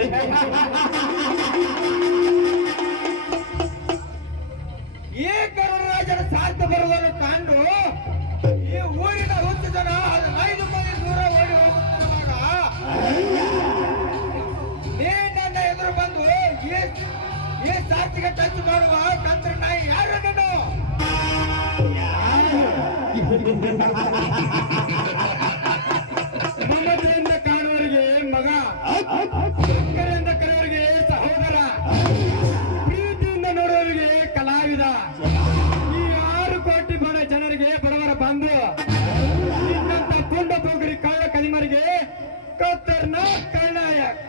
ಈ ಕರುಣರಾಜನ ಸಾಧ್ಯ ಬರುವುದನ್ನು ಕಂಡು ಈ ಊರಿನ ಹುಚ್ಚು ಜನ 5 ಮೈಲಿ ದೂರ ಓಡಿ ಹೋಗುತ್ತಿರುವಾಗ ನೀ ನನ್ನ ಎದುರು ಬಂದು ಈ ಸಾರ್ಥಿಗೆ ಟಚ್ ಮಾಡುವ ಕಂತ್ರ ನಾಯಿ ಯಾರು ನೀನು? ಮಮತೆಯಿಂದ ಕಾಣುವವರಿಗೆ ಮಗ, ಸಕ್ಕರೆಯಿಂದ ಕರೆಯವರಿಗೆ ಸಹೋದರ, ಪ್ರೀತಿಯಿಂದ ನೋಡುವವರಿಗೆ ಕಲಾವಿದ, ಈ 6 ಕೋಟಿ ಬಡ ಜನರಿಗೆ ಬಡವರ ಬಂಧು, ನಿನ್ನಂತ ಪುಂಡ ಪೋಗರಿ ಕಳ್ಳ ಕದಿಮರಿಗೆ ಖತರ್ನಾಕ್ ಕಳ್ಳನಾಯಕ್.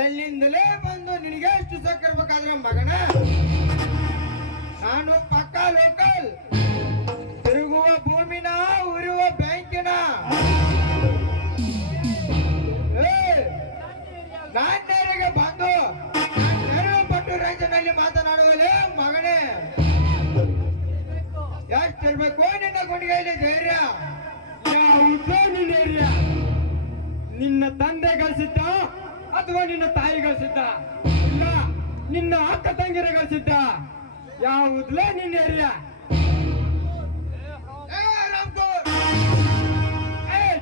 ಎಲ್ಲಿಂದಲೇ ಬಂದು ನಿನಗೆ ಎಷ್ಟು ಸಕ್ಕರ್ಬೇಕಾದ್ರೆ ಮಗನ, ನಾನು ಪಕ್ಕ ಲೋಕಲ್, ತಿರುಗುವ ಭೂಮಿನ ಉರಿಯುವ ಬ್ಯಾಂಕಿನ. ನಾನ್ಯರಿಗೆ ಬಂದು ನೆರವು ಪಟ್ಟು ರಂಜನಲ್ಲಿ ಮಾತನಾಡುವಲೇ ಮಗನೇ, ಎಷ್ಟಿರ್ಬೇಕು ನಿನ್ನ ಗುಂಡಿಗೆಯಲ್ಲಿ ಧೈರ್ಯ? ಯಾವುದೋ ನಿನ್ನ ಧೈರ್ಯ? ನಿನ್ನ ತಂದೆ ಗಳಿಸಿದ್ದ ಅಥವಾ ನಿನ್ನ ತಾಯಿ ಗಳಿಸಿದ್ದ? ಇಲ್ಲ, ನಿನ್ನ ಅಕ್ಕ ತಂಗಿರ ಗಳಿಸಿದ್ದ. ಯಾವುದ್ಲೇ ನಿನ್ನ ಏರಿಯಾ?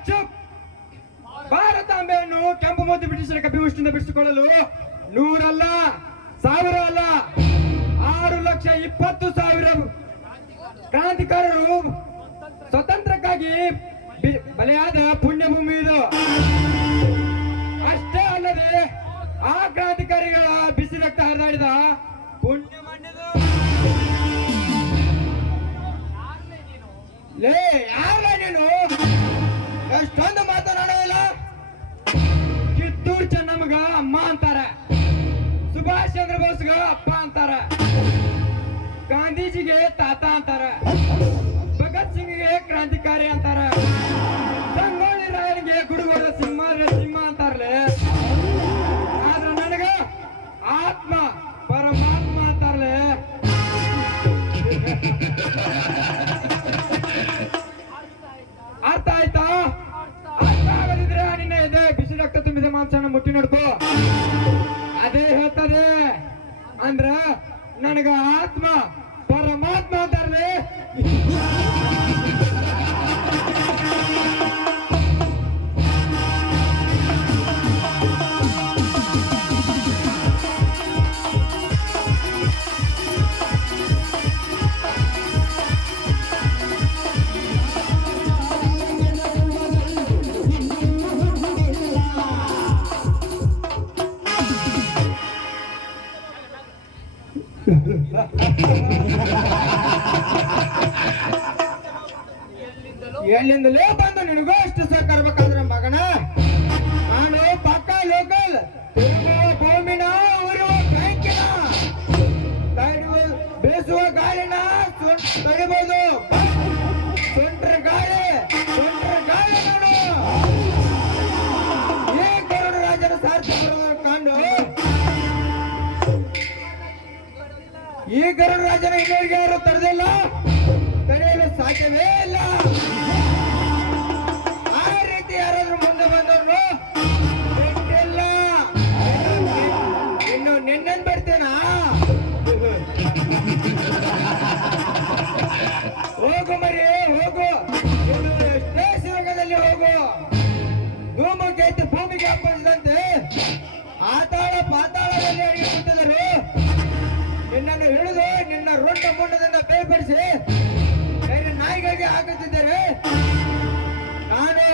ಚುಪ್! ಭಾರತಾಂಬೆಯನ್ನು ಕೆಂಪು ಮೋತಿ ಬ್ರಿಟಿಷರ ಕಪಿಮುಷ್ಟಿಯಿಂದ ಬಿಡಿಸಿಕೊಳ್ಳಲು 100 ಅಲ್ಲ, 1000 ಅಲ್ಲ, 6,20,000 ಕ್ರಾಂತಿಕಾರರು ಸ್ವತಂತ್ರಕ್ಕಾಗಿ ಬಲಿಯಾದ ಪುಣ್ಯಭೂಮಿ ಇದು. ಅಷ್ಟೇ ಅಲ್ಲದೆ ಆ ಕ್ರಾಂತಿಕಾರಿಗಳ ಬಿಸಿ ರಕ್ತ ಹರಿದಾಡಿದ ಪುಣ್ಯ ಮಣ್ಣಿದು. ಲೇ, ಯಾರ ನೀನು? ಎಷ್ಟೊಂದು ಮಾತನಾಡೋದಿಲ್ಲ. ಕಿತ್ತೂರು ಚೆನ್ನಮ್ಮಗ ಅಮ್ಮ ಅಂತಾರ, ಸುಭಾಷ್ ಚಂದ್ರ ಬೋಸ್ಗ ಅಪ್ಪ ಅಂತಾರ, ಗಾಂಧೀಜಿಗೆ ತಾತ ಅಂತಾರ, ಭಗತ್ ಸಿಂಗ್ಗೆ ಕ್ರಾಂತಿಕಾರಿ ಅಂತಾರ, ಸಂಗೊಳ್ಳಿ ರಾಯನಿಗೆ ಗುಡುಗೋಡ ಸಿಂಹ ಅಂತಾರಲೆ. ಆದ್ರೆ ನನಗ ಆತ್ಮ ಪರಮಾತ್ಮ ಅಂತಾರಲೆ. ಅರ್ಥ ಆಯ್ತಾ? ಅರ್ಥ ಆಗದಿದ್ರೆ ನಿನ್ನ ಎದೆ ಬಿಸಿ ರಕ್ತ ತುಂಬಿದ ಮಾಂಸನ ಮುಟ್ಟಿ ನೋಡ್ಕೋ, ಅದೇ ಹೇಳ್ತದೆ. ಅಂದ್ರ ನನಗ ಆತ್ಮ ಪರಮಾತ್ಮ ಅಂತಾರಲೆ. ಎಲ್ಲಿಂದಲೇ ಬಂದು ನಿನಗೂ ಅಷ್ಟು ಸಹಕರಿಸಬೇಕಾದ್ರೆ ಮಗನ, ನಾನು ಪಕ್ಕ ಲೋಕಲ್, ತಿರುಗುವ ಭೂಮಿನ ಉರಿಯುವ ಬ್ಯಾಂಕಿನ, ಬೇಸುವ ಗಾಳಿನ ತಡಿಬಹುದು, ಸೊಂಟ್ರ ಗಾಳಿ ನಾನು. ಈ ಗರುಡ ರಾಜನ ಸಾರ್ಥಿ ಕಂಡು ಈ ಗರುಡ ರಾಜನ ಇನ್ನೊರಿಗೆ ಯಾರು ತಡೆದಿಲ್ಲ, ತಡೆಯಲು ಸಾಧ್ಯವೇ ಇಲ್ಲ. ಆ ರೀತಿ ಯಾರಾದ್ರೂ ಮುಂದೆ ಬಂದವರು ಬಿಟ್ಟಿಲ್ಲ. ಇನ್ನು ನಿನ್ನೇನ್ ಬಿಡ್ತೇನಾ? ಹೋಗು ಮರಿ, ಹೋಗು, ಇನ್ನು ಎಷ್ಟೇ ಶಿವಗದಲ್ಲಿ ಹೋಗು. ಧೂಮಕೇತು ಭೂಮಿಗೆ ಅಪ್ಪಳಿಸಿದಂತೆ ಆತಾಳ ಪಾತಾಳದಲ್ಲಿ ಅಡಿಯುತ್ತಿದ್ದರು. ನಿನ್ನನ್ನು ಹಿಡಿದು ನಿನ್ನ ರುಂಡ ಮುಂಡದಿಂದ ಬೇರ್ಪಡಿಸಿ ನಾಯಿಗಾಗಿ ಹಾಕುತ್ತಿದ್ದಾರೆ. ನಾನು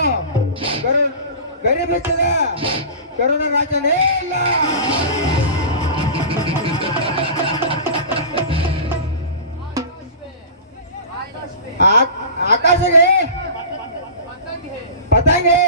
ಗರಿಬಿಚ್ಚದ ಕರುಣ ರಾಜನೇ ಇಲ್ಲ. ಆಕಾಶಗೆ ಪತಂಗೆ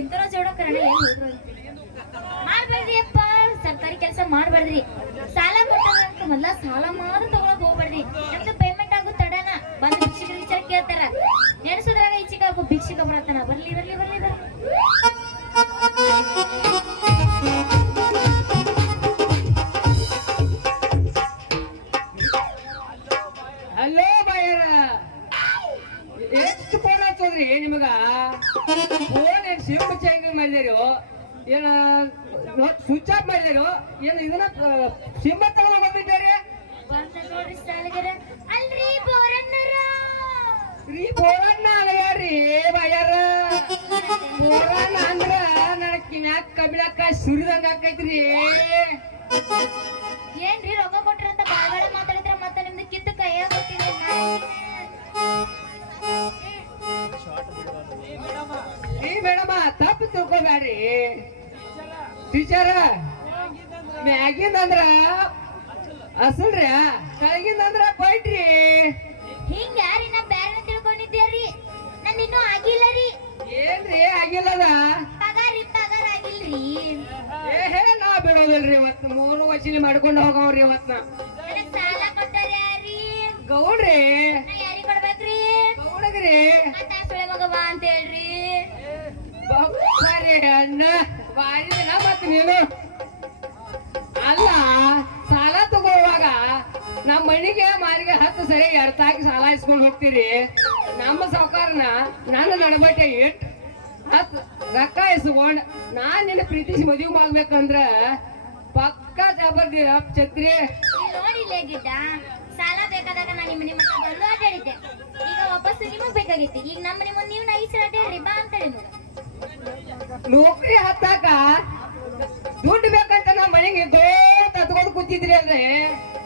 ಎಂತರ ಜೋಡ ಕರಣ ಏನ್ ಹೋದ್ರು ಮಾಡ್ಬೇಡ್ರಿ ಅಪ್ಪ, ಸರ್ಕಾರಿ ಕೆಲಸ ಮಾಡ್ಬೇಡ್ರಿ. ಸಾಲ ಕೊಟ್ಟ ಮೊದ್ಲ ಸಾಲ ಮಾತ್ರ ತಗೊಳಕ್ ಹೋಗ್ಬೇಡ್ರಿ. ನಮ್ದು ಪೇಮೆಂಟ್ ಆಗೋ ತಡನ ಬಂದು ಭಿಕ್ಷಕರ ವಿಚಾರ ಕೇಳ್ತಾರ. ನೆನೆಸೋದ್ರಾಗ ಈಚಿಕ ಭಿಕ್ಷಕ ಬರತ್ತಾನ. ಬರ್ಲಿ ಬರ್ಲಿ ಬರ್ಲಿ ಬರ್ಲಿ. ಹಲೋ ಬಾಯರ, ಎಷ್ಟು ಫೋನ್ ಹಚ್ಚೋದ್ರಿ ನಿಮಗ? ಫೋನ್ ಏನ್ ಸಿಮ್ ಚೇಂಜ್ ಮಾಡಿದಿರೋ ಏನ ಸ್ವಿಚ್ ಆಫ್ ಮಾಡಿದಿರೋ ಏನು ಇದನ್ನ ಸಿಮ್ ತಗೊಂಡ್ ಬಂದಿದ್ದೀರಿ? ನೋಡ್ರಿ ಸಾಲಿಗರ ಅಲ್ರಿ ಬೋರಣ್ಣರ. ರೀ ಬೋರಣ್ಣ ಅಲ್ಯಾರಿ ಬಾಯರ. ಬೋರಣ್ಣ ಅಂದ್ರ ನನಗ್ ಕಿನ್ಯಾಕ ಕಬ್ಬಿಣಕ್ಕ ಸುರಿದಂಗ ಆಕೈತ್ರಿ. ಏನ್ರಿ ರೊಕ್ಕ ಕೊಟ್ರಿ ಅಂತ ಬಾಳ ಮಾತಾಡಿದ್ರ ಮತ್ತೆ ನಿಮ್ದು ಕಿತ್ತು ಕೈಯಾಗ ಕೊಟ್ಟಿದ್ರಿ. ರೀ ಮೇಡಮ ತಪ್ಪು ತಿಳ್ಕೊಬ್ಯಾಡ್ರಿ. ಟೀಚರ ಮ್ಯಾಗಿಂದ ಅಂದ್ರ ಅಸಲ್ರಿ, ಕೆಳಗಿಂದ ಅಂದ್ರ ಬೈಟ್ರಿ. ಹಿಂಗ ಯಾರಿನ ಬ್ಯಾರೆ ತಿಳ್ಕೊಂಡಿದ್ದೀರಿ? ನನ್ ಇನ್ನೂ ಆಗಿಲ್ಲ ರೀ. ಏನ್ರಿ ಆಗಿಲ್ಲದ? ಪಗಾರ ಆಗಿಲ್ರಿ. ಏ ನಾ ಬಿಡೋದಿಲ್ರಿ. ಇವತ್ತು 3 ವಚನೆ ಮಾಡ್ಕೊಂಡು ಹೋಗವ್ರಿ. ಇವತ್ ನನಗ್ ಸಾಲ ಕೊಟ್ಟಾರ ಯಾರಿ? ಗೌಡ್ರಿ. ನಾ ಯಾರಿಗ್ ಕೊಡ್ಬೇಕ್ರಿ? ಗೌಡಗ್ರಿ. ಮತ್ತ ಸುಳೆ ಮಗ ಬಾ ಅಂತ ಹೇಳ್ರಿ. ಬರೀ ಅಣ್ಣ ಬಾರಿನ ಮತ್ ನೀನು ಅಲ್ಲ. ಸಾಲ ತಗೋವಾಗ ನಮ್ಮ ಮಣ್ಣಿಗೆ ಮಾರಿಗೆ 10 ಸರಿ ಎರ್ತಾಕಿ ಸಾಲ ಇಸ್ಕೊಂಡು ಹೋಗ್ತೀರಿ. ನಮ್ಮ ಸಾವುಕಾರನ ನನ್ನ ನಡಬಟ್ಟೆ ಇಟ್ಟು 10 ರೊಕ್ಕ ಇಸ್ಕೊಂಡ್ ನಾನ್ ನಿನ್ನ ಪ್ರೀತಿಸಿ ಮದುವೆ ಮಾಡ್ಬೇಕಂದ್ರ ಪಕ್ಕ ಜಬರ್ದಿ ಛತ್ರಿ. ನೋಡಿಲ್ಲ ಗಿಡ್ಡ, ಸಾಲ ಬೇಕಾದಾಗ ನಾ ನಿಮ್ಮ ಮನೆ ಮಠ ಬಂದು ಅಡ್ಡಾಡಿದ್ದೆ. ಈಗ ವಾಪಸ್ ನಿಮಗ್ ಬೇಕಾಗಿತ್ತು. ಈಗ ನಮ್ಮ ಮನೆ ಮುಂದೆ ನೀವು ನೈಸ್ ಅಡ್ಡಾಡ್ರಿ ಬಾ ಅಂತ ಹೇಳಿ ನೋಡು. ನೌಕರಿ ಹತ್ತಾಕ ದುಡ್ಡು ಬೇಕಂತ ನಮ್ಮ ಮನೆಗೆ ತತ್ಕೊಂಡು ಕೂತಿದ್ರಿ ಅಂದ್ರೆ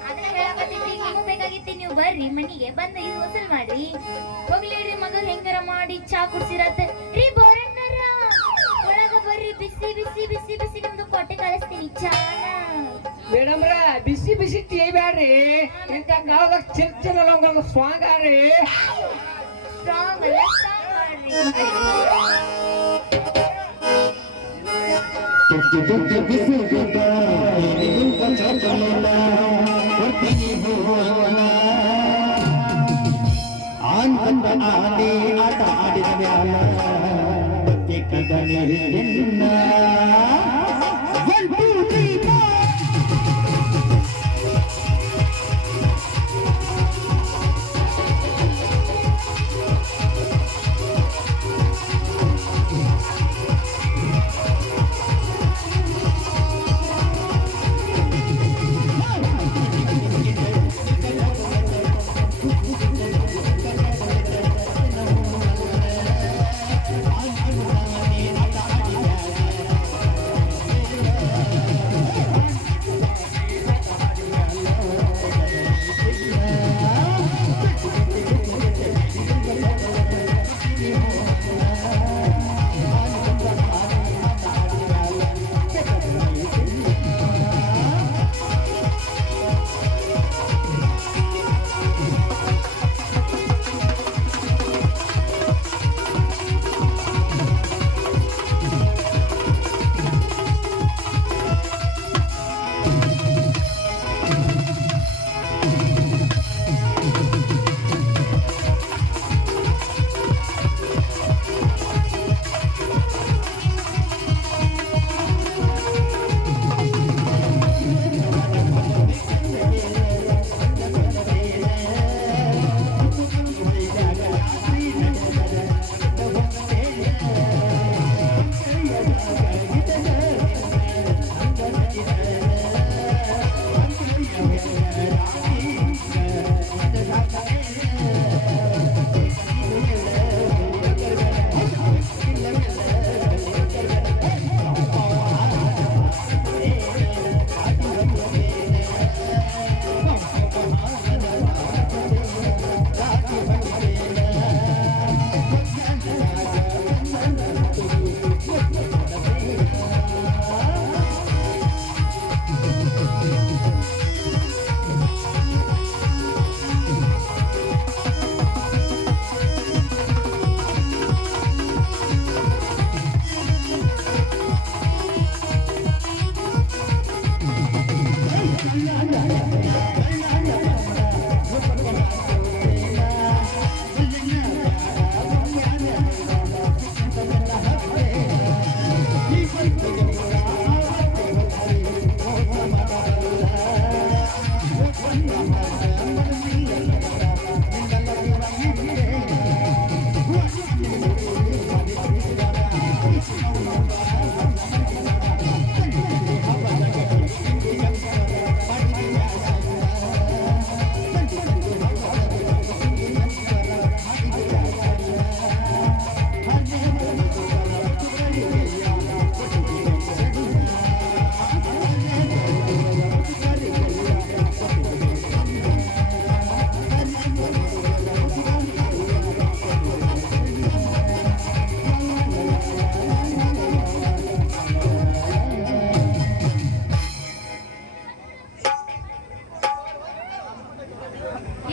ಅದನ್ನ ಹೇಳಕತ್ತಿದ್ರಿ. ಈಗ ನಿಮಗ್ ಬೇಕಾಗಿತ್ತು, ನೀವು ಬರ್ರಿ ಮನಿಗೆ ಬಂದ ಇದು ವಸೂಲ್ ಮಾಡ್ರಿ. ಹೋಗ್ಲಿಡ್ರಿ ಮಗ ಹೆಂಗಾರ ಮಾಡಿ ಚಾ ಕುಡ್ಸಿರತ್ತ. ರೀ ಬೋರಣ್ಣರ ಒಳಗ ಬರ್ರಿ, ಬಿಸಿ ಬಿಸಿ ಬಿಸಿ ಬಿಸಿ ನಿಮ್ದು ಕೊಟ್ಟೆ ಕಳಿಸ್ತೀನಿ ಚಾನ. ಮೇಡಮ್ರ ಬಿಸಿ ಬಿಸಿ ಟೀ ಬ್ಯಾಡ್ರಿ. ಇಂಥ ಕಾಲದಾಗ ಚಿರ್ಚಿನ ಸ್ವಾಂಗ್ ಆಡ್ರಿ. ಸ್ಟ್ರಾಂಗ್ ಅಲ್ಲ, ಸ್ಟ್ರಾಂಗ್ ಮಾಡ್ರಿ. ಆನೆ ಆಟ ಆಡಿದ ಮ್ಯಾಲ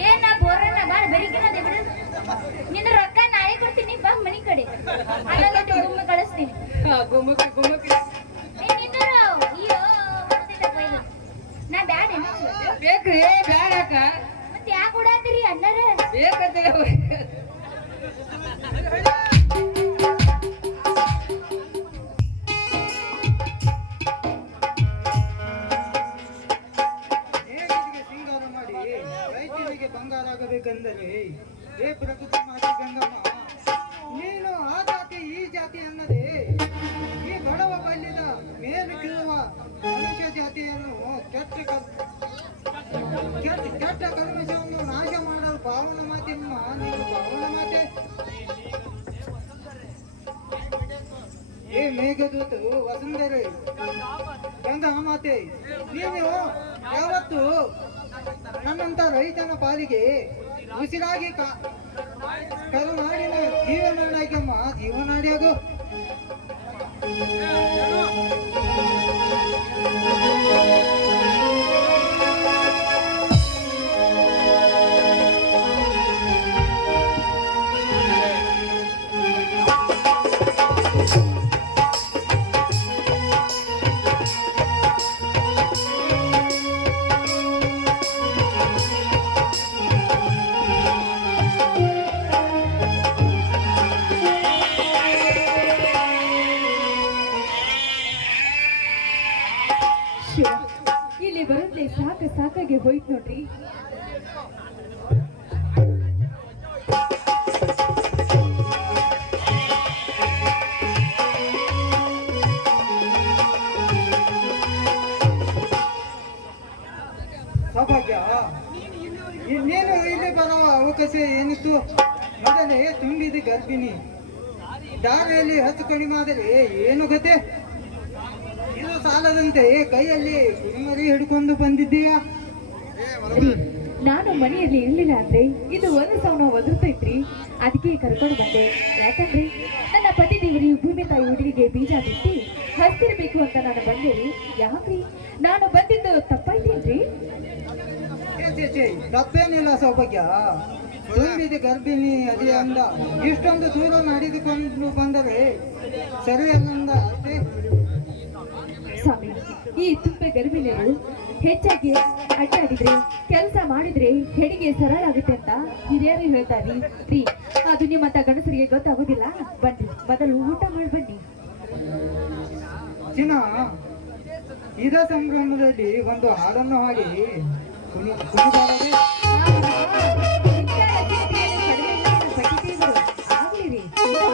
ಏನ ಬೋರಣ್ಣ ಬಾಳ ಬೆರಿಕಿನದೆ ಬಿಡು. ನಿನ್ನ ರೊಕ್ಕ ನಾಳೆ ಕೊಡ್ತೀನಿ, ಬಾ ಮನಿ ಕಡೆ. ಅಲ್ಲೊಂದು ಗುಮ್ಮ ಕಳಿಸ್ತೀನಿ. ನಾ ಬ್ಯಾಡ ಬೇಕ್ರಿ ಬ್ಯಾಡಕ ಮತ್ತೆ ಯಾಕೆ ಓಡಾತಿರಿ ಅಣ್ಣರ? ಬೇಕಂತ ಸಿಂಗಾರ ಮಾಡಿ ರೈತರಿಗೆ ಬಂಗಾರಾಗಬೇಕೆಂದರೆ ಹೇ ಪ್ರಕೃತಿ ಮಾತೆ ಗಂಗಮ್ಮ, ನೀನು ಆ ಜಾತಿ ಈ ಜಾತಿ ಅನ್ನದೆ ಈ ಬಡವ ಬಲ್ಲಿದ ಮೇಲೆ ಕೇಳುವ ಮನುಷ್ಯ ಜಾತಿಯನ್ನು ಕೆಟ್ಟ ಕಲ್ಮಶವನ್ನು ನಾಶ ಮಾಡಲು ಪಾವನ ಮಾತೆಮ್ಮ, ನೀನು ಪಾವನ ಮಾತೆ. ಹೇ ಮೇಘದೂತು ವಸುಂಧರೆ ಗಂಗಾ ಮಾತೆ, ನೀನು ಯಾವತ್ತು ನನ್ನಂತ ರೈತನ ಪಾಲಿಗೆ ಉಸಿರಾಗಿ ಕರುನಾಡಿನ ಜೀವನಾಡಿಯಮ್ಮ, ಜೀವನಾಡಿಯಾಗು. ಇಲ್ಲಿ ಬರೋದ್ಲೆ ಸಾಕಾಗಿ ಹೋಯ್ತು ನೋಡ್ರಿ. ಸೌಭಾಗ್ಯ, ಇನ್ನೇನು ಇಲ್ಲಿ ಬರುವ ಅವಕಾಶ ಏನಿತ್ತು? ಮೊದಲೇ ತುಂಬಿದ ಗರ್ಭಿಣಿ, ದಾರಿಯಲ್ಲಿ ಹತ್ತು ಕಡಿಮಾದರೆ ಏನು ಗತೆ? ಇದು ಸಾಲದಂತೆ ಕೈಯಲ್ಲಿ ಕುರಿಮರಿ ಹಿಡ್ಕೊಂಡು ಬಂದಿದ್ದೀಯಾ? ನಾನು ಮನೆಯಲ್ಲಿ ಇರ್ಲಿಲ್ಲ ಅಂದ್ರೆ ಇದು ಒಂದು ಸಾವಿರ ಒದರ್ತೈತ್ರಿ. ಅದಕ್ಕೆ ಕರ್ಕೊಂಡು ಬಂದೆ. ಯಾಕಂದ್ರೆ ನನ್ನ ಪತಿ ದೇವರಿ ಭೂಮಿ ತಾಯಿ ಹುಡುಗಿಗೆ ಬೀಜ ಬಿತ್ತಿ ಹಸ್ತಿರ್ಬೇಕು ಅಂತ ನಾನು ಬಂದೇರಿ. ಯಾಕ್ರಿ ನಾನು ಬಂದಿದ್ದು ತಪ್ಪಾಯ್ತೇನ್ರಿ? ತಪ್ಪೇನಿಲ್ಲ ಸೌಭಾಗ್ಯ. ತುಂಬಿದ ಗರ್ಭಿಣಿ ಅದೇ ಅಂದ, ಇಷ್ಟೊಂದು ದೂರ ನಡೆದುಕೊಂಡು ಬಂದರೆ ಸರಿ ಅಲ್ಲಂದ ಅಷ್ಟೇ. ಸ್ವಾಮಿ, ಈ ತುಂಬೆ ಗರ್ಭಿಣಿಯರು ಹೆಚ್ಚಾಗಿ ಅಡ್ಡಾಡಿದ್ರೆ ಕೆಲಸ ಮಾಡಿದ್ರೆ ಹೆರಿಗೆ ಸರಳ ಆಗುತ್ತೆ ಅಂತ ಹಿರಿಯರು ಹೇಳ್ತಾರಿ ರೀ. ಅದು ನಿಮ್ಮಂತ ಗಂಡಸರಿಗೆ ಗೊತ್ತಾಗೋದಿಲ್ಲ. ಬನ್ನಿ, ಮೊದಲು ಊಟ ಮಾಡಿ ಬನ್ನಿ. ಚಿನ್ನ, ಇದ ಸಂಭ್ರಮದಲ್ಲಿ ಒಂದು ಹಾಡನ್ನು ಹಾಡಿ ಕುಣಿದಾಡದೆ. ಆಗ್ಲಿ ರೀ, ಆಗ್ಲಿ.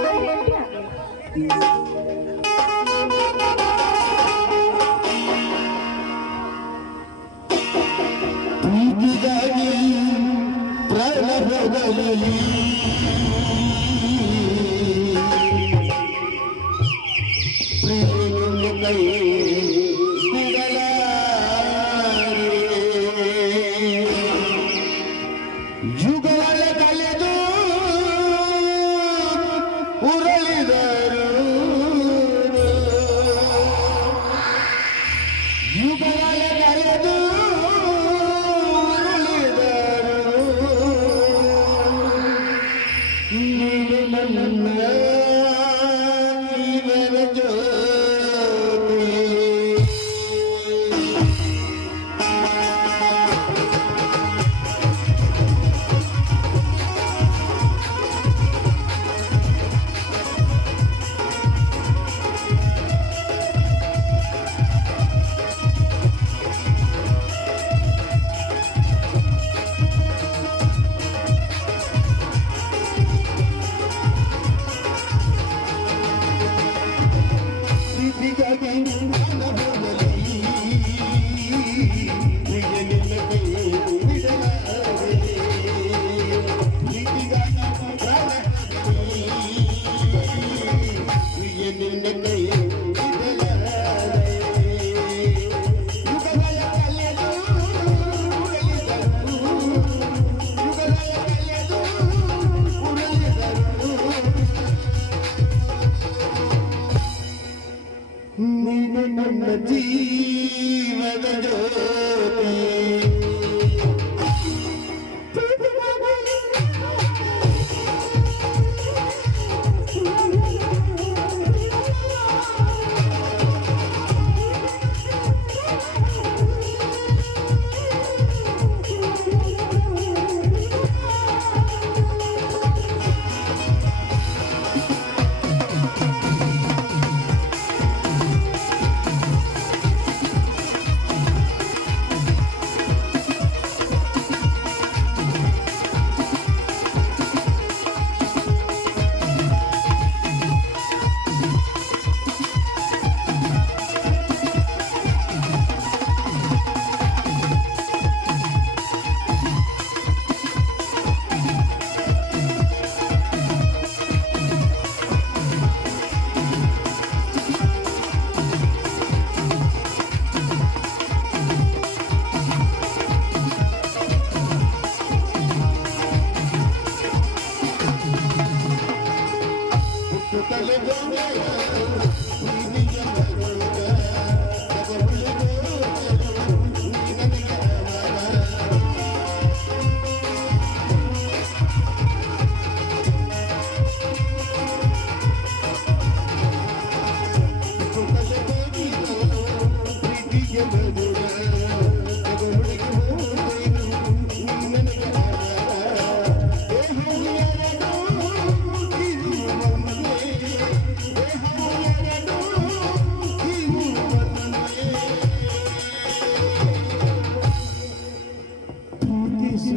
ಪ್ರೀತಿಗಾಗಿ ಪ್ರಾಣ ಹೋಗಲಿ, ಪ್ರೇಮ ಕೈ ಬಿಡಲಾರೆ. ಯುಗಗಳ ಕಳೆದು ಉರಳಿದರು, ಯುಗಗಳ ಕಳೆದು ಉರಳಿದರು.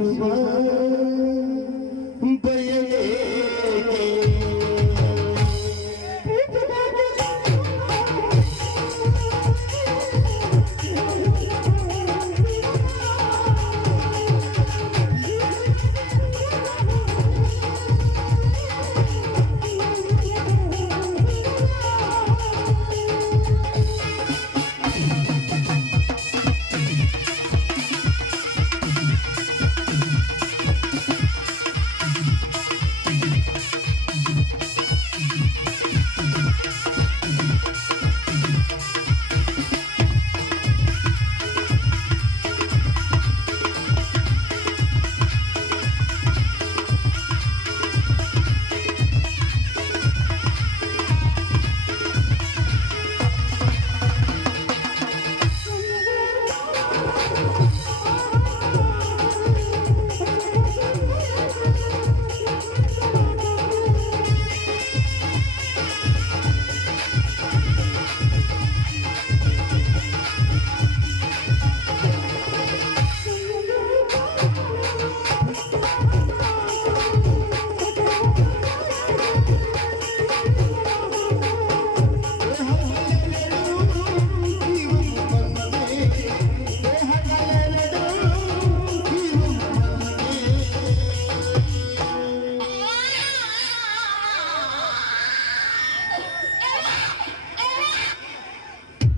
ಪ್ರೀತಿಸುವ ಬಯಲೇಕೆ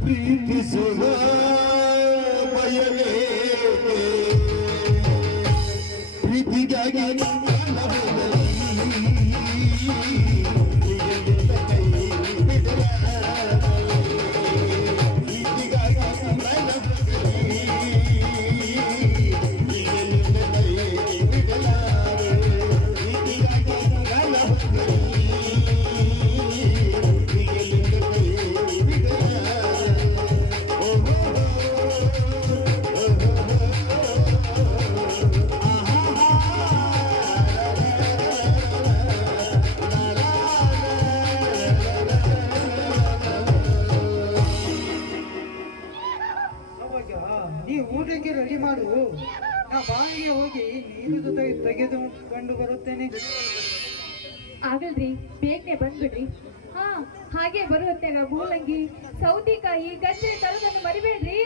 ಪ್ರೀತಿಸುವ ಬಯಲೇಕೆ ಪ್ರೀತಿಗಾಗಿ ನನ್ನ ಹೋಗಲಿ ಪ್ರಿಯೆಯಿಂದ ಕೈ ಬಿಡಲಾರೆ. ಪ್ರೀತಿಗಾಗಿ ನನ್ನ ಹೋಗಲಿ ಪ್ರಿಯೆಯಿಂದ ಕೈ ಬಿಡಲಾರೆ. ಪ್ರೀತಿಗಾಗಿ ನನ್ನ ಹೋಗಲಿ ಪ್ರಿಯೆಯಿಂದ ಕೈ ಬಿಡಲಾರೆ. ನೀ ಊಟಕ್ಕೆ ರೆಡಿ ಮಾಡು, ನಾ ಬಾವಿಗೆ ಹೋಗಿ ನೀರು ತೆಗೆದುಕೊಂಡು ಬರುತ್ತೇನೆ. ಆಗಲ್ರಿ, ಬೇಗನೆ ಬಂದ್ಬಿಡ್ರಿ. ಹಾ, ಹಾಗೆ ಬರೋ ಹೊತ್ನ್ಯಾಗ ಮೂಲಂಗಿ, ಸೌತಿಕಾಯಿ, ಗಜ್ಜರಿ ತರೋದನ್ನು ಮರಿಬೇಡ್ರಿ.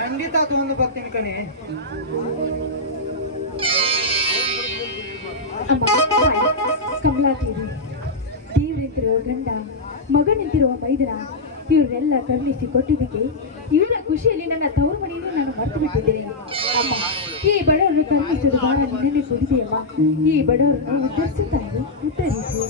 ಖಂಡಿತ ತಗೊಂಡು ಬರ್ತೀನಿ ಕಣೆ. ಅಮ್ಮ, ಕಮಲಾದೇವಿ, ದೇವ್ರೆಂತಿರುವ ಗಂಡ, ಮಗನೆಂತಿರುವ ಮೈದನ, ಇವರೆಲ್ಲ ಕರುಣಿಸಿ ಕೊಟ್ಟಿದ್ದಕ್ಕೆ ಇವರ ಖುಷಿಯಲ್ಲಿ ನನ್ನ ತವರು ಮನೆಯನ್ನು ನಾನು ಮರೆತು ಬಿಟ್ಟಿದ್ದೇನೆ. ಅಮ್ಮ, ಈ ಬಡವರು ಕರುಣಿಸುವುದು ಬಹಳ ನಿನ್ನೆ ಕುಡಿದೆಯಮ್ಮ. ಈ ಬಡವರನ್ನು ಉದ್ಧರಿಸುತ್ತಾನೆ, ಉತ್ತರಿಸಿ.